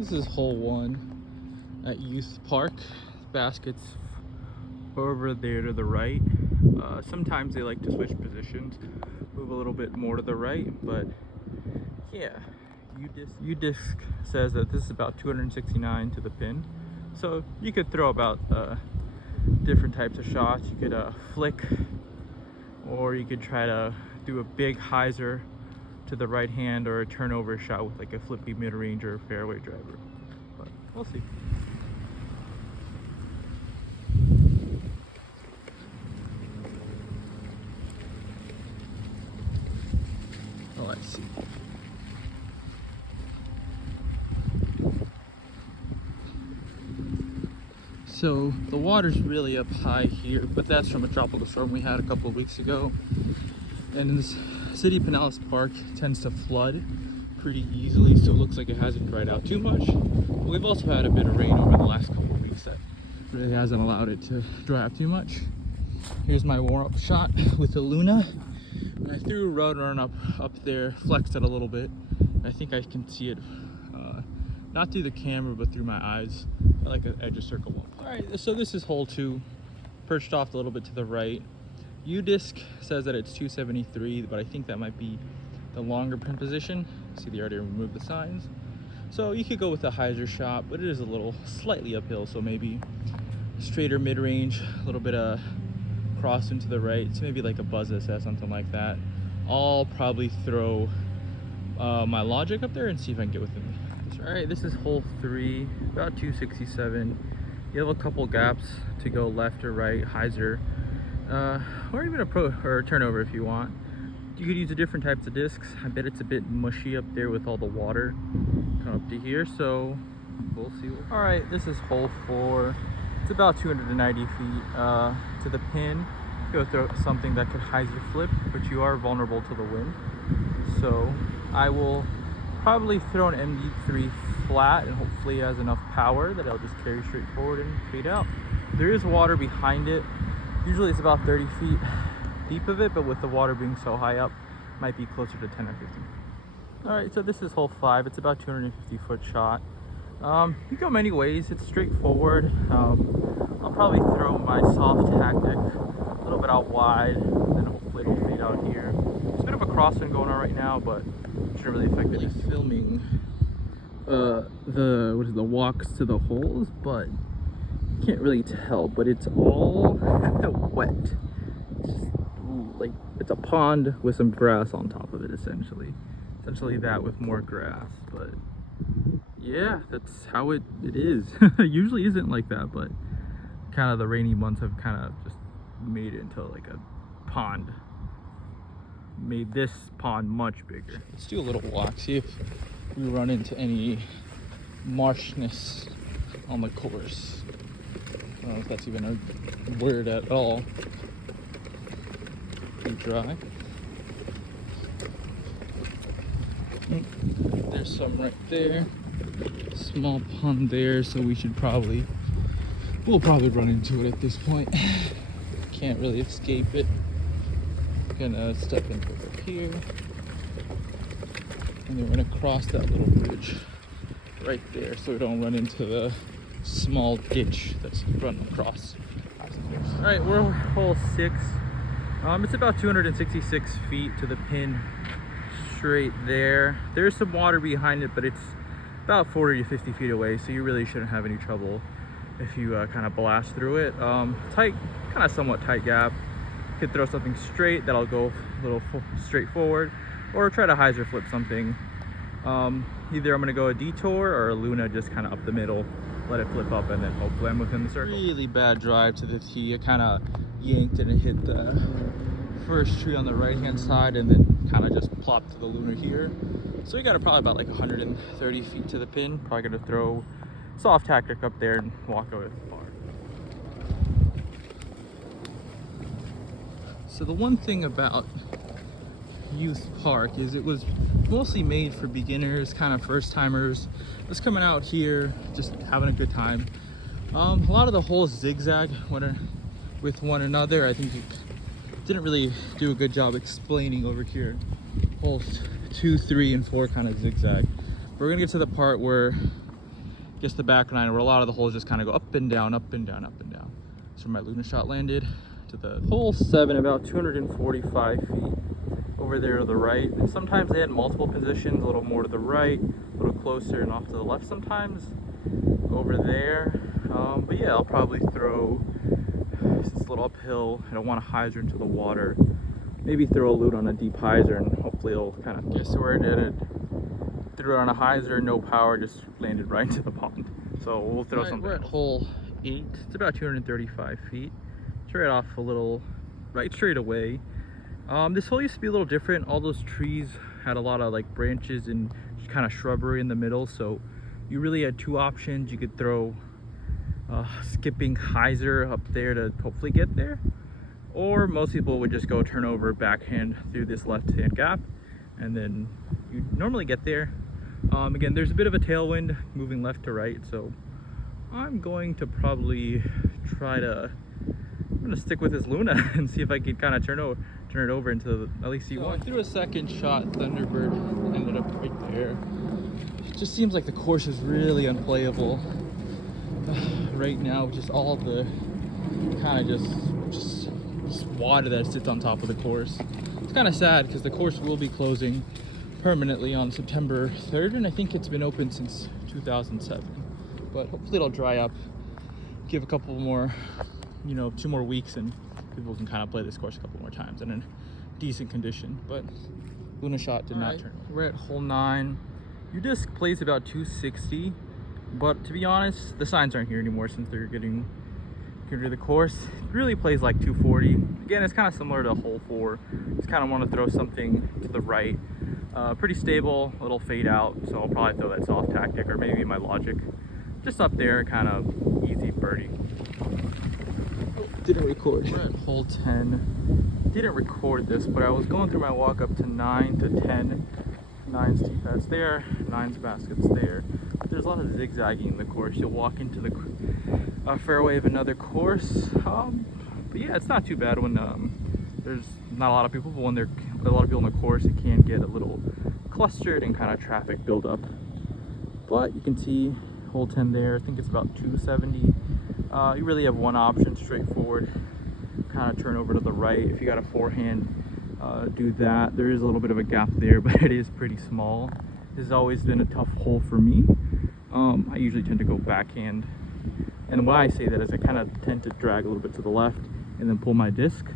This is hole 1 at Youth Park. Baskets over there to the right. Sometimes they like to switch positions, move a little bit more to the right, but yeah, UDisc says that this is about 269 to the pin. So you could throw about different types of shots. You could flick, or you could try to do a big hyzer to the right hand, or a turnover shot with like a flippy mid-range or fairway driver. But we'll see. Oh, I see. So the water's really up high here, but that's from a tropical storm we had a couple of weeks ago. And this city Pinellas Park tends to flood pretty easily, so it looks like it hasn't dried out too much. But we've also had a bit of rain over the last couple of weeks that really hasn't allowed it to dry out too much. Here's my warm-up shot with the Luna. And I threw a road run up there, flexed it a little bit. I think I can see it, not through the camera, but through my eyes, like an edge of circle one. All right, so this is hole 2, perched off a little bit to the right. UDisc says that it's 273, but I think that might be the longer pin position. See, they already removed the signs. So you could go with a hyzer shot, but it is a little slightly uphill, so maybe straighter mid-range, a little bit of cross into the right, so maybe like a buzz SS, something like that. I'll probably throw my Logic up there and see if I can get within this. All right, this is hole 3, about 267. You have a couple gaps to go left or right, hyzer, or even a turnover if you want. You could use a different types of discs. I bet it's a bit mushy up there with all the water come up to here, so we'll see. All right, this is hole 4. It's about 290 feet to the pin. Go throw something that could hyzer flip, but you are vulnerable to the wind. So I will probably throw an MD3 flat, and hopefully it has enough power that I'll just carry straight forward and fade out. There is water behind it. Usually it's about 30 feet deep of it, but with the water being so high up, it might be closer to 10 or 15. All right, so this is hole 5. It's about 250 foot shot. You go many ways. It's straightforward. I'll probably throw my soft tactic a little bit out wide, and then hopefully it'll fade out here. There's a bit of a crosswind going on right now, but it shouldn't really affect it. Filming the walks to the holes, but you can't really tell, but it's all wet. It's just like it's a pond with some grass on top of it, essentially that with more grass. But yeah, that's how it is. It usually isn't like that, but kind of the rainy months have kind of just made it into like a pond, made this pond much bigger. Let's do a little walk, see if we run into any marshness on the course. I don't know if that's even a word at all. Pretty dry. There's some right there. Small pond there, so we'll probably run into it at this point. Can't really escape it. Gonna step into it here, and then we're gonna cross that little bridge right there so we don't run into the small ditch that's run across. All right, we're on hole 6. It's about 266 feet to the pin straight there. There's some water behind it, but it's about 40 to 50 feet away, so you really shouldn't have any trouble if you kind of blast through it. Tight, kind of somewhat tight gap. You could throw something straight that'll go a little straight forward, or try to hyzer flip something. Either I'm gonna go a detour or a Luna just kind of up the middle, let it flip up, and then hopefully I'm within the circle. Really bad drive to the tee. I kind of yanked it and hit the first tree on the right hand side, and then kind of just plopped to the Luna here. So we got it probably about like 130 feet to the pin. Probably gonna throw soft tactic up there and walk over the par. So the one thing about Youth Park is it was mostly made for beginners, kind of first timers, just coming out here, just having a good time. A lot of the holes zigzag with one another. I think you didn't really do a good job explaining over here. Holes 2, 3, and 4 kind of zigzag. We're gonna get to the part where guess the back nine, where a lot of the holes just kind of go up and down, up and down, up and down. So my Luna shot landed to the hole 7, about 245 feet over there to the right. And sometimes they had multiple positions, a little more to the right, a little closer and off to the left sometimes over there. But yeah, I'll probably throw, it's a little uphill, I don't want to hyzer into the water. Maybe throw a Luna on a deep hyzer and hopefully it'll kind of guess where I did it. Threw it on a hyzer, no power, just landed right into the pond. So we'll throw something. We're at hole 8. It's about 235 feet. It's right off a little, right straight away. This hole used to be a little different. All those trees had a lot of like branches and kind of shrubbery in the middle. So you really had 2 options. You could throw skipping hyzer up there to hopefully get there. Or most people would just go turn over backhand through this left-hand gap. And then you normally get there. Again, there's a bit of a tailwind moving left to right, so I'm going to probably I'm gonna stick with this Luna and see if I can kind of turn it over into at least C1. So I threw a second shot, Thunderbird ended up right there. It just seems like the course is really unplayable right now, just all the kind of just water that sits on top of the course. It's kind of sad because the course will be closing permanently on September 3rd, and I think it's been open since 2007. But hopefully it'll dry up, give a couple more, 2 more weeks, and people can kind of play this course a couple more times in a decent condition. But Luna shot did not turn over. We're at hole 9. Your disc plays about 260, but to be honest, the signs aren't here anymore since they're getting rid of the course. It really plays like 240. Again, it's kind of similar to hole 4. Just kind of want to throw something to the right. Pretty stable, little fade out, so I'll probably throw that soft tactic or maybe my Logic. Just up there, kind of easy birdie. Didn't record. We're at hole 10. Didn't record this, but I was going through my walk up to 9 to 10. 9's tee pads there, 9's baskets there. There's a lot of zigzagging in the course. You'll walk into the fairway of another course. But yeah, it's not too bad when there's not a lot of people, but when there's a lot of people on the course, it can get a little clustered and kind of traffic build up. But you can see hole 10 there. I think it's about 270. You really have one option, straightforward, kind of turn over to the right. If you got a forehand, do that. There is a little bit of a gap there, but it is pretty small. This has always been a tough hole for me. I usually tend to go backhand, and why I say that is I kind of tend to drag a little bit to the left and then pull my disc.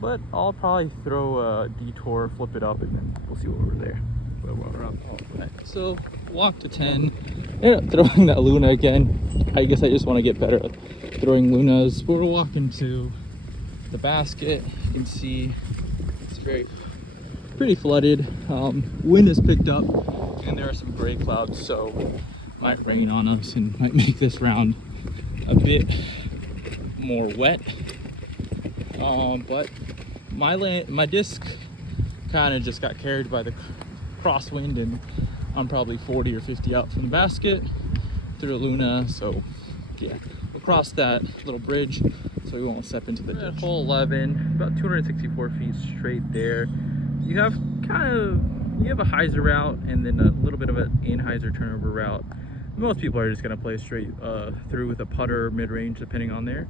But I'll probably throw a detour, flip it up, and then we'll see what we're there. We're up. Right. So walk to 10. Ended up throwing that Luna again. I guess I just want to get better at throwing Lunas. But we're walking to the basket. You can see it's pretty flooded. Wind has picked up, and there are some gray clouds, so might rain on us and might make this round a bit more wet. But my disc kind of just got carried by the crosswind, and I'm probably 40 or 50 out from the basket through a Luna. So yeah, we'll cross that little bridge so we won't step into the ditch. Hole 11, about 264 feet straight there. You have a hyzer route and then a little bit of an in-hyzer turnover route. Most people are just going to play straight through with a putter mid-range, depending on there.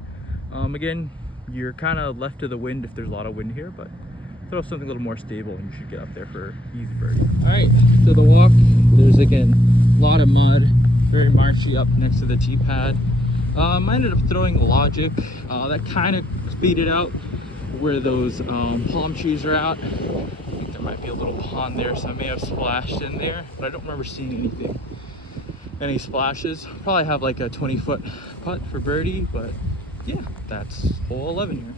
Again, you're kind of left to the wind if there's a lot of wind here, but throw something a little more stable and you should get up there for easy birdie. All right, so the walk, there's again a lot of mud, very marshy up next to the tee pad. I ended up throwing Logic. That kind of speeded out where those palm trees are out. I think there might be a little pond there, so I may have splashed in there, but I don't remember seeing any splashes. Probably have like a 20-foot putt for birdie, but yeah, that's hole 11 here.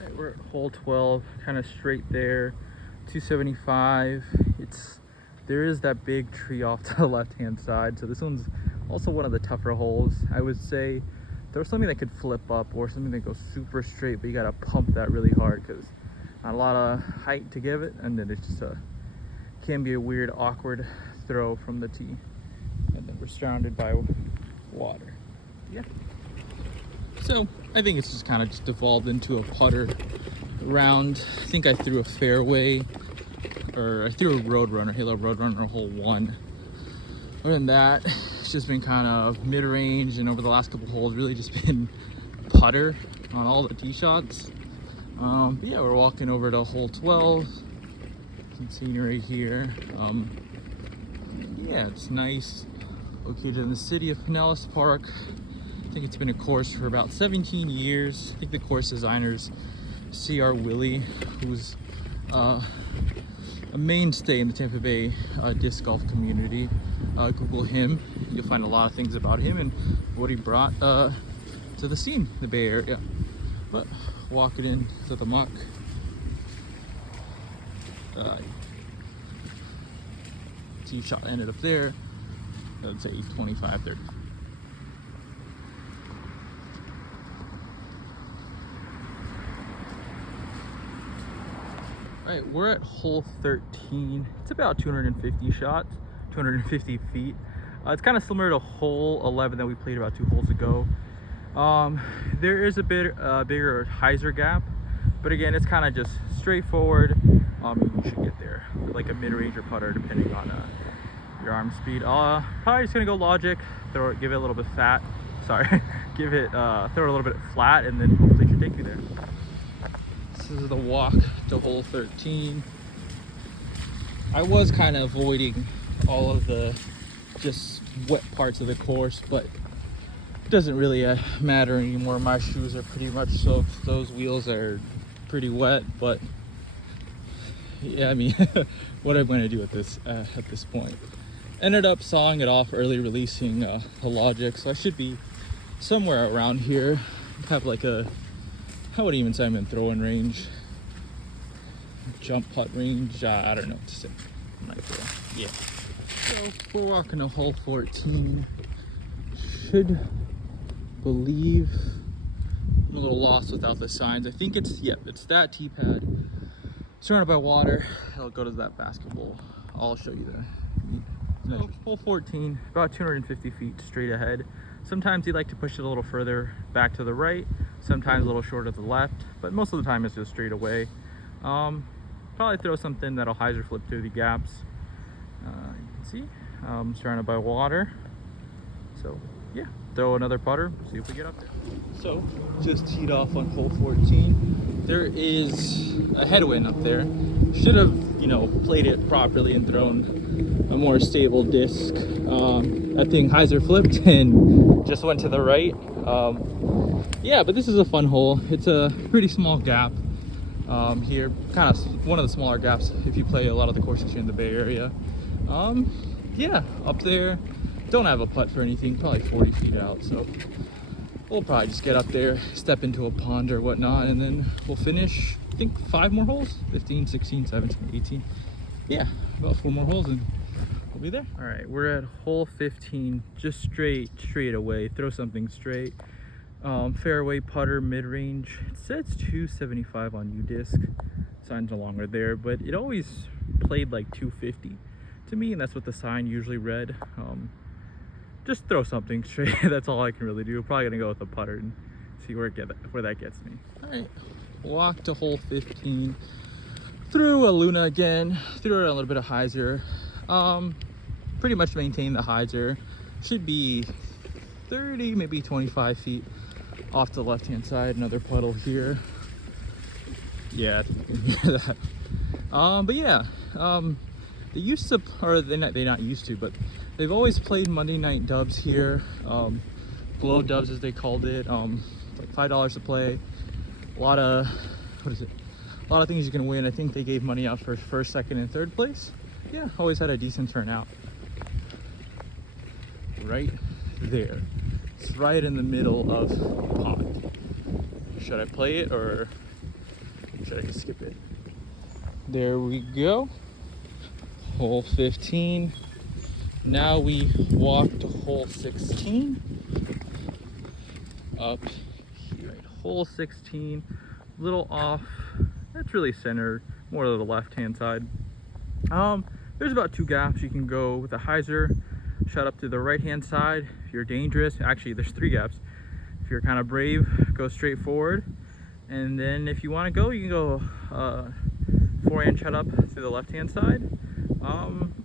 All right, we're at hole 12, kind of straight there, 275. There is that big tree off to the left-hand side, so this one's also one of the tougher holes. I would say there's something that could flip up or something that goes super straight, but you gotta pump that really hard because not a lot of height to give it, and then it's just can be a weird, awkward throw from the tee, and then we're surrounded by water. Yeah. So I think it's just kind of just evolved into a putter round. I think I threw a fairway, or I threw a Roadrunner, Halo Roadrunner hole 1. Other than that, it's it's just been kind of mid-range, and over the last couple holes really just been putter on all the tee shots. But yeah, we're walking over to hole 12. Some scenery here. Yeah, it's nice. Located in the city of Pinellas Park. I think it's been a course for about 17 years. I think the course designer's C.R. Willie, who's a mainstay in the Tampa Bay disc golf community. Google him. You'll find a lot of things about him and what he brought to the scene, the Bay Area. But walking into the muck. Tee shot ended up there. I'd say 25, 30. All right, we're at hole 13. It's about 250 shots, 250 feet. It's kind of similar to hole 11 that we played about 2 holes ago. There is a bit bigger hyzer gap, but again, it's kind of just straightforward. You should get there with like a mid-range or putter, depending on your arm speed. Probably just gonna go logic, give it a little bit fat. Sorry, throw it a little bit flat, and then hopefully it should take me there. This is the walk to hole 13. I was kind of avoiding all of the just wet parts of the course, but it doesn't really matter anymore. My shoes are pretty much soaked. Those wheels are pretty wet, but yeah, I mean, what am I going to do at this point? Ended up sawing it off early, releasing the Logic, so I should be somewhere around here. Have like I wouldn't even say I'm in throwing range, jump putt range. I don't know what to say. Yeah. So we're walking to hole 14. Should believe I'm a little lost without the signs. I think it's that tee pad surrounded by water. I'll go to that basketball. I'll show you the. So, hole 14, about 250 feet straight ahead. Sometimes you like to push it a little further back to the right, sometimes a little shorter to the left, but most of the time it's just straight away. Probably throw something that'll hyzer flip through the gaps. You can see, surrounded by water. So yeah, throw another putter, see if we get up there. So just teed off on hole 14. There is a headwind up there. Should have, played it properly and thrown a more stable disc. That thing hyzer flipped and just went to the right. Yeah, but this is a fun hole. It's a pretty small gap here, kind of one of the smaller gaps if you play a lot of the courses here in the Bay Area. Yeah, up there, don't have a putt for anything, probably 40 feet out, so we'll probably just get up there, step into a pond or whatnot, and then we'll finish, I think, 5 more holes, 15, 16, 17, 18. Yeah, about 4 more holes and we'll be there. All right, we're at hole 15, just straight away. Throw something straight. Fairway putter, mid-range. It says 275 on UDisc. Sign's no longer there, but it always played like 250 to me, and that's what the sign usually read. Just throw something straight. That's all I can really do. Probably gonna go with a putter and see where that gets me. All right, walk to hole 15. Threw a Luna again. Threw it a little bit of hyzer. Pretty much maintained the hyzer. Should be 30, maybe 25 feet off to the left-hand side. Another puddle here. Yeah, I think you can hear that. But yeah, they used to, or they're not used to, but they've always played Monday night dubs here. Glow dubs, as they called it. Like $5 to play. A lot of things you can win. I think they gave money out for first, second, and third place. Yeah, always had a decent turnout. Right there. It's right in the middle of the pond. Should I play it or should I skip it? There we go. Hole 15. Now we walk to hole 16. Up here. Hole 16. A little off. That's really centered. More to the left-hand side. There's about 2 gaps. You can go with a hyzer. Shot up to the right-hand side. If you're dangerous, actually there's 3 gaps. If you're kind of brave, go straight forward. And then if you want to go, you can go 4-inch shot up to the left-hand side.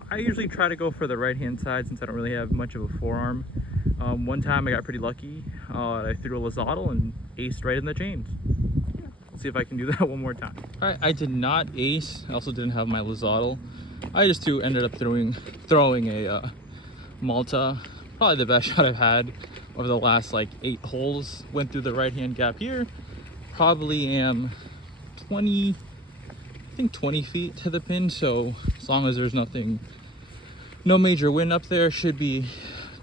I usually try to go for the right hand side since I don't really have much of a forearm. One time I got pretty lucky. I threw a Lizottle and aced right in the chains. Let's see if I can do that one more time. I did not ace. I also didn't have my Lizottle. I just ended up throwing a Malta. Probably the best shot I've had over the last like 8 holes. Went through the right hand gap here. Probably am 20 feet to the pin, so as long as there's no major wind up there, should be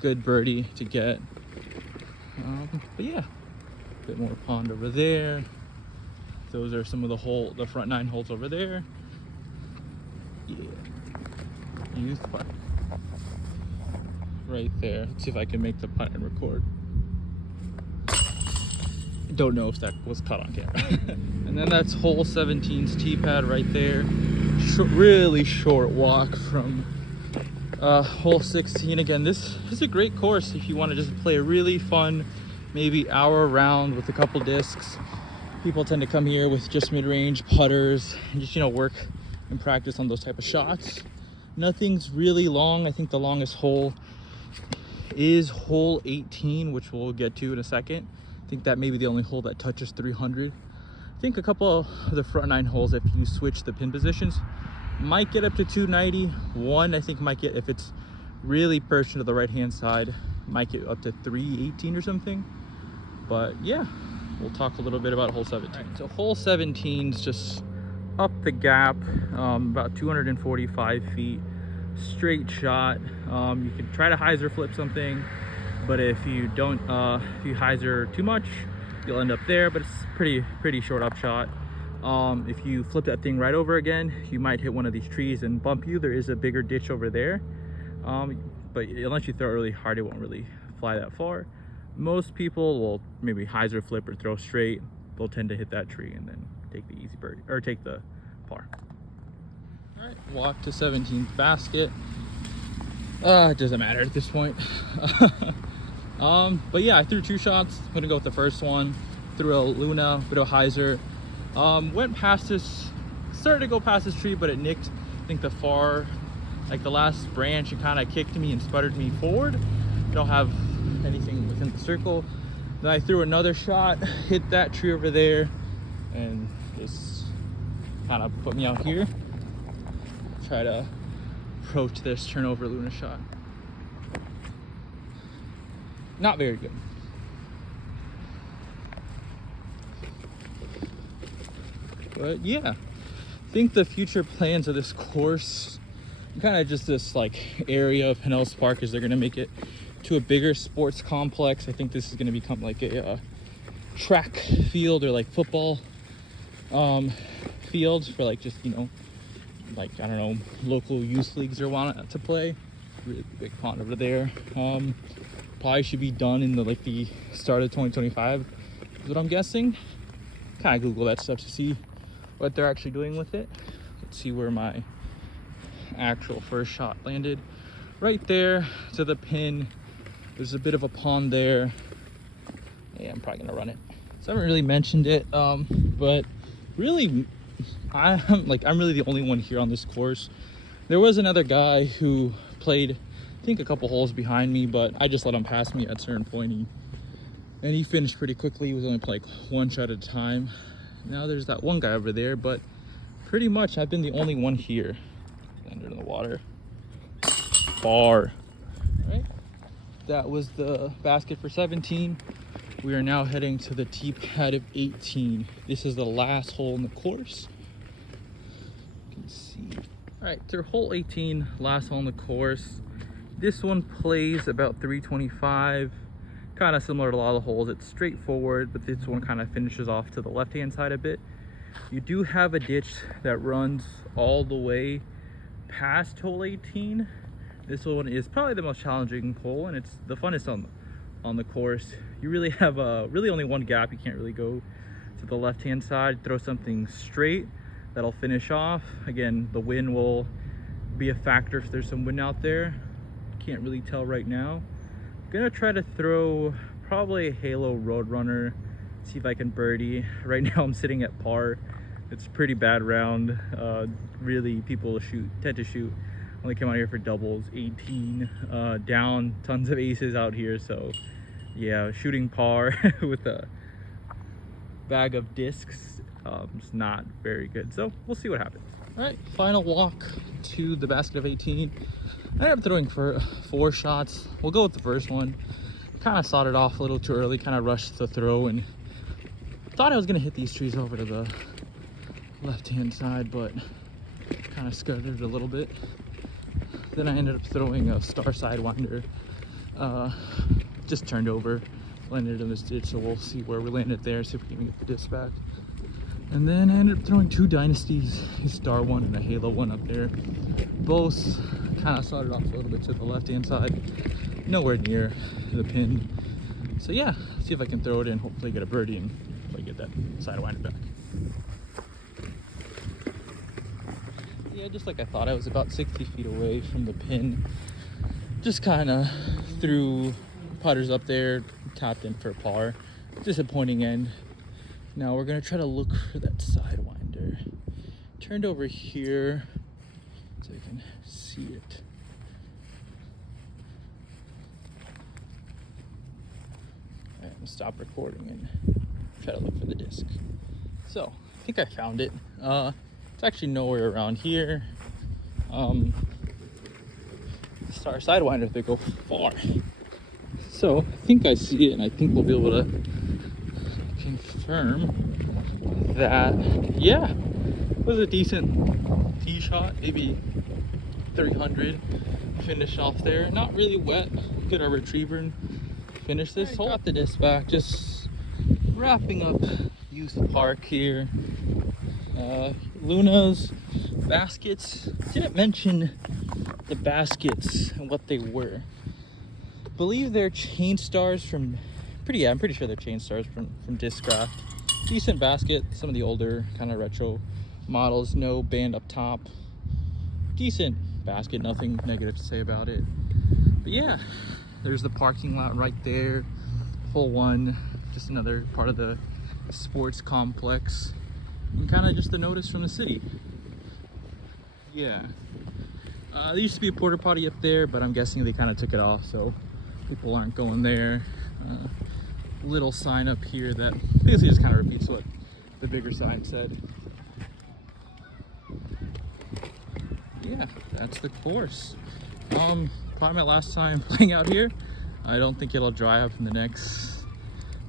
good birdie to get. But yeah, a bit more pond over there. Those are some of the front 9 holes over there. Yeah, youth putt right there. Let's see if I can make the putt and record. Don't know if that was caught on camera. And then that's hole 17's tee pad right there. Really short walk from hole 16. Again, this is a great course if you want to just play a really fun, maybe hour round with a couple discs. People tend to come here with just mid-range putters and just, work and practice on those type of shots. Nothing's really long. I think the longest hole is hole 18, which we'll get to in a second. I think that may be the only hole that touches 300. I think a couple of the front 9 holes, if you switch the pin positions, might get up to 290. One, I think, might get, if it's really perched to the right hand side, might get up to 318 or something. But yeah, we'll talk a little bit about hole 17. Right, so hole 17 is just up the gap, about 245 feet, straight shot. You can try to hyzer flip something, but if you don't, if you hyzer too much, you'll end up there. But it's pretty short up shot. If you flip that thing right over again, you might hit one of these trees and bump you. There is a bigger ditch over there, but unless you throw it really hard, it won't really fly that far. Most people will maybe hyzer flip or throw straight. They'll tend to hit that tree and then take the easy birdie, or take the par. All right, walk to 17th basket. It doesn't matter at this point. But yeah, I threw 2 shots. I'm gonna go with the first one. Threw a Luna, bit of hyzer. Went past this, started to go past this tree, but it nicked, I think, the last branch, and kind of kicked me and sputtered me forward. Don't have anything within the circle. Then I threw another shot, hit that tree over there, and just kind of put me out here. Try to approach this turnover Luna shot. Not very good. But yeah, I think the future plans of this course, kind of just this like area of Pinellas Park, is they're gonna make it to a bigger sports complex. I think this is gonna become like a track field, or like football field for like just, like, I don't know, local youth leagues or want to play. Really big pond over there. Probably should be done in the start of 2025 is what I'm guessing. Kind of Google that stuff to see what they're actually doing with it. Let's see where my actual first shot landed. Right there to the pin. There's a bit of a pond there. Yeah, I'm probably gonna run it. So I haven't really mentioned it, but really, I'm really the only one here on this course. There was another guy who played, I think, a couple holes behind me, but I just let him pass me at a certain point. And he finished pretty quickly. He was only like 1 shot at a time. Now there's that one guy over there, but pretty much I've been the only one here. Under the water. Bar. All right. That was the basket for 17. We are now heading to the tee pad of 18. This is the last hole in the course. You can see. All right, through hole 18, last hole in the course. This one plays about 325. Kind of similar to a lot of the holes. It's straightforward, but this one kind of finishes off to the left-hand side a bit. You do have a ditch that runs all the way past hole 18. This one is probably the most challenging hole, and it's the funnest on the course. You really have really only one gap. You can't really go to the left-hand side, throw something straight that'll finish off. Again, the wind will be a factor if there's some wind out there. Can't really tell right now. Gonna try to throw probably a Halo Roadrunner, see if I can birdie. Right now I'm sitting at par. It's a pretty bad round. Really, people tend to shoot Only came out here for doubles, 18 down, tons of aces out here. So yeah, shooting par with a bag of discs is not very good. So we'll see what happens. All right, final walk to the basket of 18. I ended up throwing for 4 shots. We'll go with the first one. Kind of sawed it off a little too early, kind of rushed the throw and thought I was gonna hit these trees over to the left-hand side, but kind of scuttered a little bit. Then I ended up throwing a star sidewinder. Just turned over, landed in this ditch, so we'll see where we landed there, see if we can get the disc back. And then I ended up throwing 2 dynasties, a star one and a halo one up there. Both kind of sawed it off a little bit to the left-hand side, nowhere near the pin. So yeah, see if I can throw it in, hopefully get a birdie and hopefully get that sidewinder back. Yeah, just like I thought, I was about 60 feet away from the pin. Just kind of threw putters up there, tapped in for a par. Disappointing end. Now we're gonna try to look for that sidewinder. Turned over here so you can see it. All right, I'm gonna stop recording and try to look for the disc. So I think I found it. It's actually nowhere around here. The star sidewinder, they go far. So I think I see it, and I think we'll be able to confirm that, yeah, it was a decent tee shot, maybe 300. Finish off there, not really wet. Get our retriever and finish this hole. Got the disc back, just wrapping up Youth Park here. Luna's baskets. Didn't mention the baskets and what they were. Believe they're chain stars from I'm pretty sure they're chain stars from Discraft. Decent basket, some of the older kind of retro models, no band up top. Decent basket, nothing negative to say about it. But yeah, there's the parking lot right there. Hole 1, just another part of the sports complex. And kind of just a notice from the city. Yeah. There used to be a porta potty up there, but I'm guessing they kind of took it off, so people aren't going there. Little sign up here that basically just kind of repeats what the bigger sign said. Yeah, that's the course. Probably my last time playing out here. I don't think it'll dry up in the next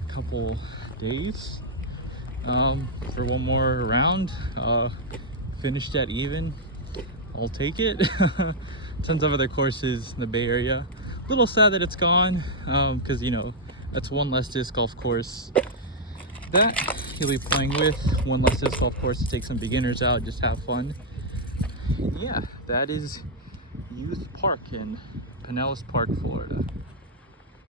couple days. For one more round, finished at even. I'll take it. Tons of other courses in the Bay Area. A little sad that it's gone, because you know, that's one less disc golf course that you'll be playing with. One less disc golf course to take some beginners out, just have fun. And yeah, that is Youth Park in Pinellas Park, Florida.